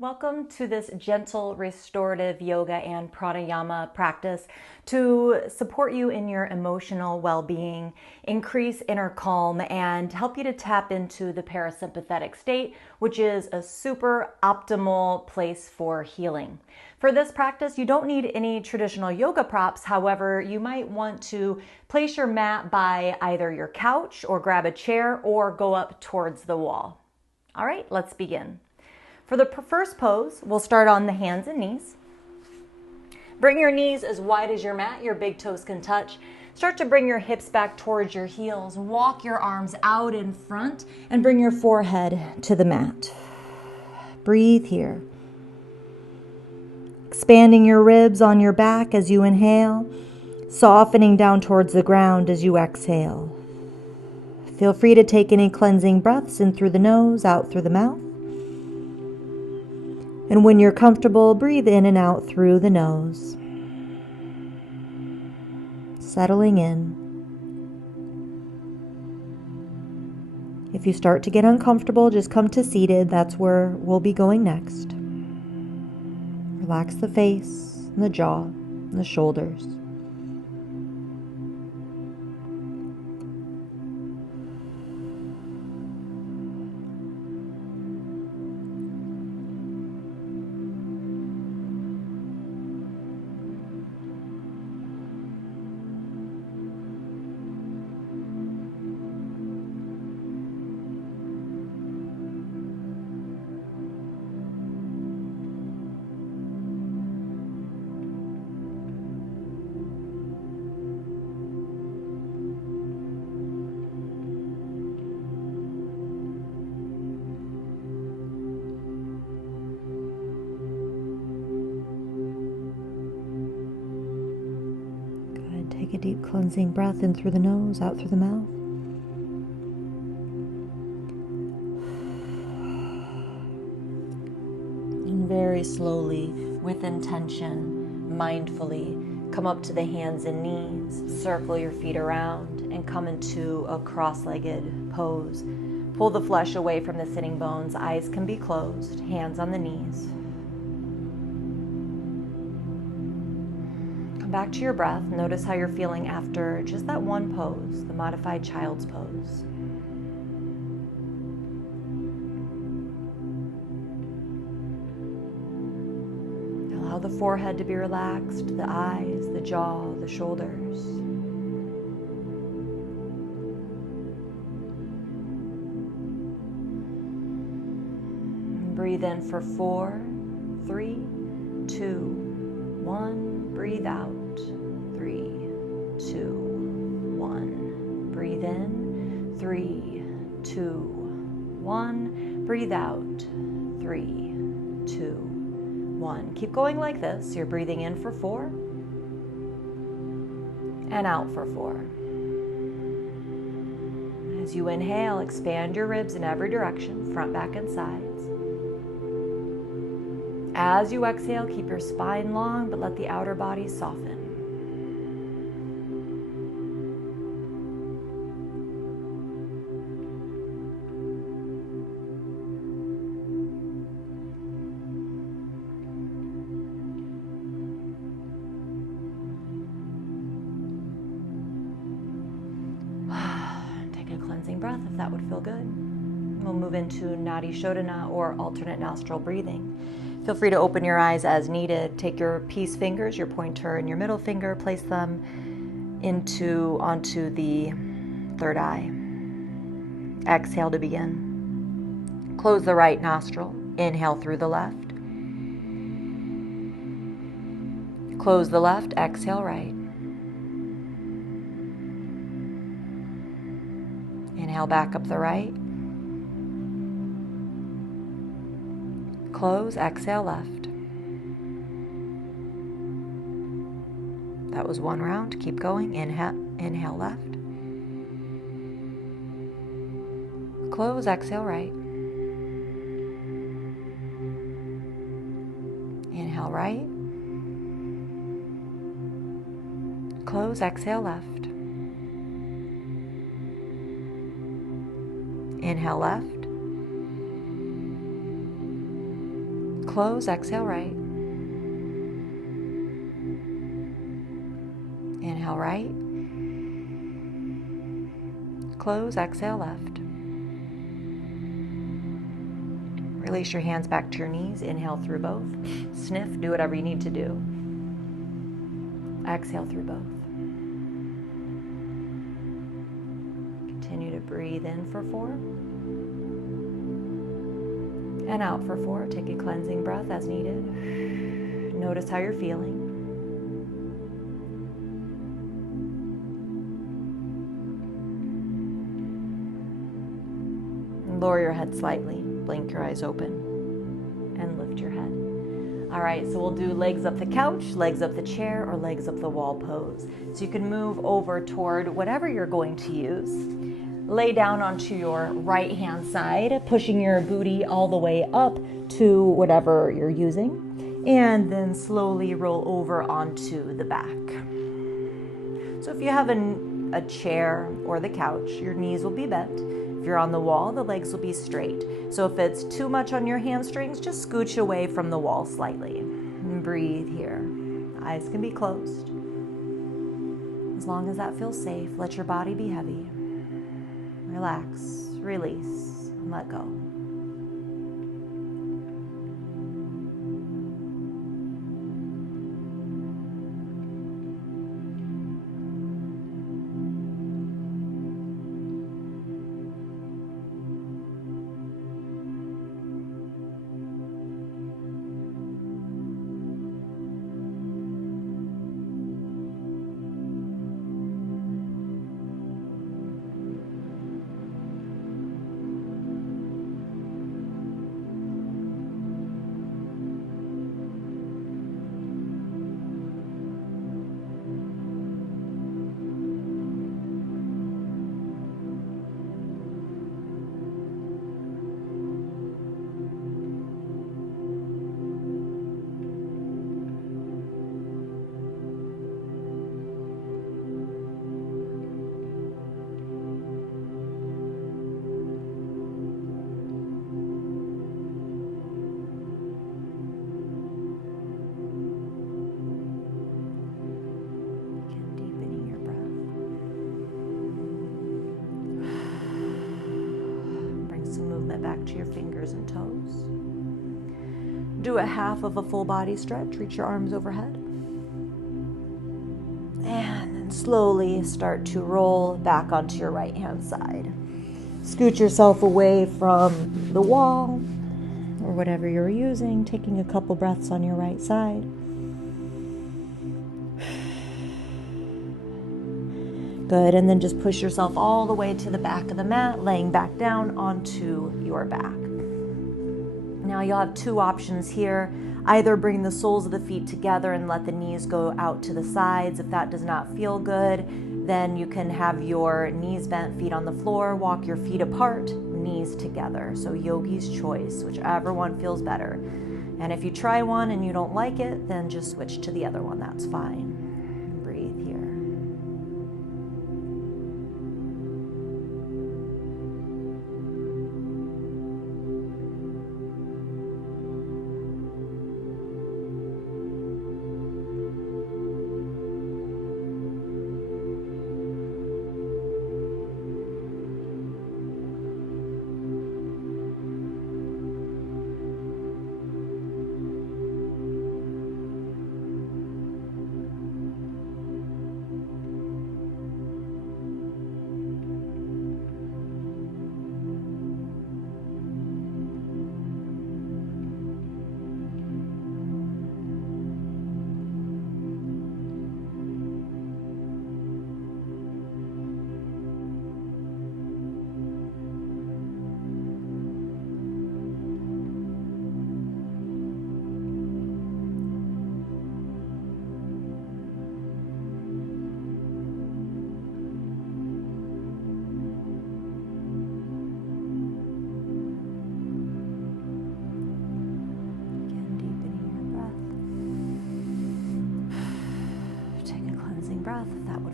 Welcome to this gentle restorative yoga and pranayama practice to support you in your emotional well-being, increase inner calm, and help you to tap into the parasympathetic state, which is a super optimal place for healing. For this practice, you don't need any traditional yoga props. However, you might want to place your mat by either your couch or grab a chair or go up towards the wall. All right, let's begin. For the first pose, we'll start on the hands and knees. Bring your knees as wide as your mat, your big toes can touch. Start to bring your hips back towards your heels. Walk your arms out in front and bring your forehead to the mat. Breathe here. Expanding your ribs on your back as you inhale, softening down towards the ground as you exhale. Feel free to take any cleansing breaths in through the nose, out through the mouth. And when you're comfortable, breathe in and out through the nose. Settling in. If you start to get uncomfortable, just come to seated. That's where we'll be going next. Relax the face, and the jaw, and the shoulders. Take a deep cleansing breath in through the nose, out through the mouth. And very slowly, with intention, mindfully, come up to the hands and knees, circle your feet around, and come into a cross-legged pose. Pull the flesh away from the sitting bones. Eyes can be closed, hands on the knees. Back to your breath. Notice how you're feeling after just that one pose, the modified child's pose. Allow the forehead to be relaxed, the eyes, the jaw, the shoulders. And breathe in for 4, 3, 2, 1. Breathe out. 3, 2, 1. Breathe in. 3, 2, 1. Breathe out. 3, 2, 1. Keep going like this. You're breathing in for 4 and out for 4. As you inhale, expand your ribs in every direction, front, back, and sides. As you exhale, keep your spine long, but let the outer body soften. Take a cleansing breath if that would feel good. We'll move into Nadi Shodhana, or alternate nostril breathing. Feel free to open your eyes as needed. Take your peace fingers, your pointer and your middle finger, place them onto the third eye. Exhale to begin. Close the right nostril. Inhale through the left. Close the left. Exhale right. Inhale back up the right. Close, exhale left. That was one round. Keep going. Inhale left. Close, exhale right. Inhale right. Close, exhale left. Inhale left. Close, exhale right. Inhale right. Close, exhale left. Release your hands back to your knees. Inhale through both. Sniff, do whatever you need to do. Exhale through both. Continue to breathe in for 4. And out for 4. Take a cleansing breath as needed. Notice how you're feeling. Lower your head slightly. Blink your eyes open. And lift your head. All right, so we'll do legs up the couch, legs up the chair, or legs up the wall pose. So you can move over toward whatever you're going to use. Lay down onto your right hand side, pushing your booty all the way up to whatever you're using. And then slowly roll over onto the back. So if you have a chair or the couch, your knees will be bent. If you're on the wall, the legs will be straight. So if it's too much on your hamstrings, just scooch away from the wall slightly. And breathe here. Eyes can be closed. As long as that feels safe, let your body be heavy. Relax, release, and let go. Back to your fingers and toes. Do a half of a full body stretch. Reach your arms overhead. And then slowly start to roll back onto your right hand side. Scoot yourself away from the wall or whatever you're using, taking a couple breaths on your right side. Good, and then just push yourself all the way to the back of the mat, laying back down onto your back. Now you'll have 2 options here. Either bring the soles of the feet together and let the knees go out to the sides. If that does not feel good, then you can have your knees bent, feet on the floor, walk your feet apart, knees together. So yogi's choice, whichever one feels better. And if you try one and you don't like it, then just switch to the other one, that's fine. Breathe here.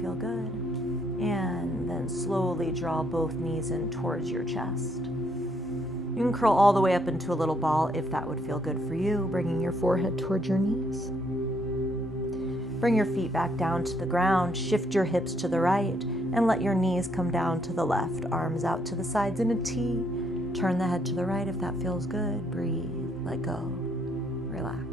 Feel good. And then slowly draw both knees in towards your chest. You can curl all the way up into a little ball if that would feel good for you, bringing your forehead towards your knees. Bring your feet back down to the ground, shift your hips to the right, and let your knees come down to the left, arms out to the sides in a T. Turn the head to the right if that feels good. Breathe, let go, relax.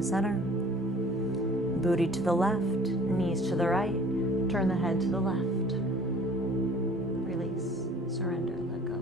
Center. Booty to the left, knees to the right. Turn the head to the left. Release, surrender, let go.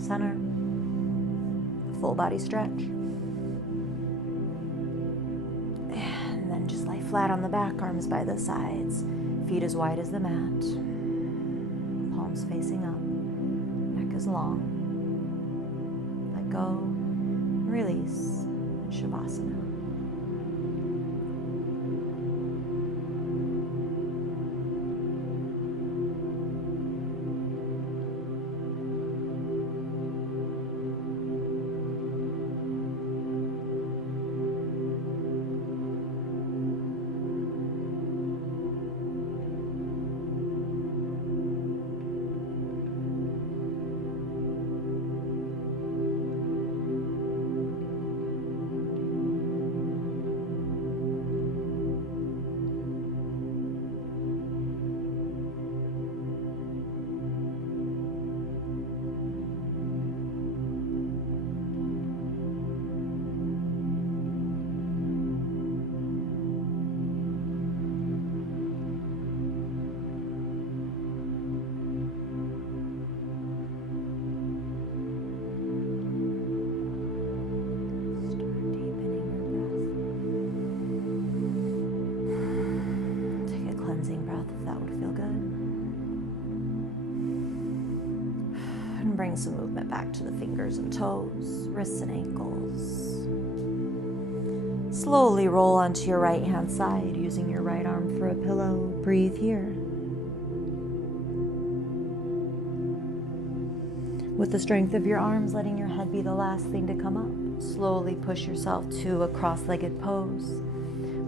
Center, full body stretch, and then just lie flat on the back, arms by the sides, feet as wide as the mat, palms facing up, neck is long, let go, release, Shavasana. Bring some movement back to the fingers and toes, wrists and ankles. Slowly roll onto your right hand side, using your right arm for a pillow. Breathe here. With the strength of your arms, letting your head be the last thing to come up. Slowly push yourself to a cross-legged pose.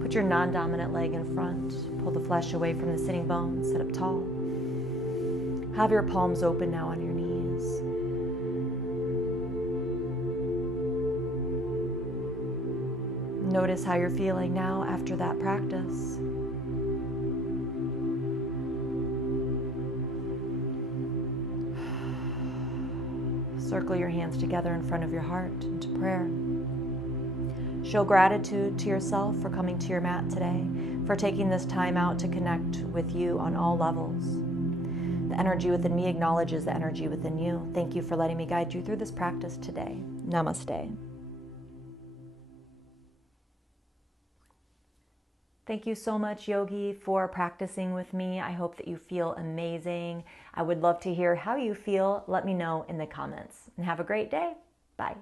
Put your non-dominant leg in front. Pull the flesh away from the sitting bones. Sit up tall. Have your palms open now on your knees. Notice how you're feeling now after that practice. Circle your hands together in front of your heart into prayer. Show gratitude to yourself for coming to your mat today, for taking this time out to connect with you on all levels. The energy within me acknowledges the energy within you. Thank you for letting me guide you through this practice today. Namaste. Thank you so much, Yogi, for practicing with me. I hope that you feel amazing. I would love to hear how you feel. Let me know in the comments. And have a great day. Bye.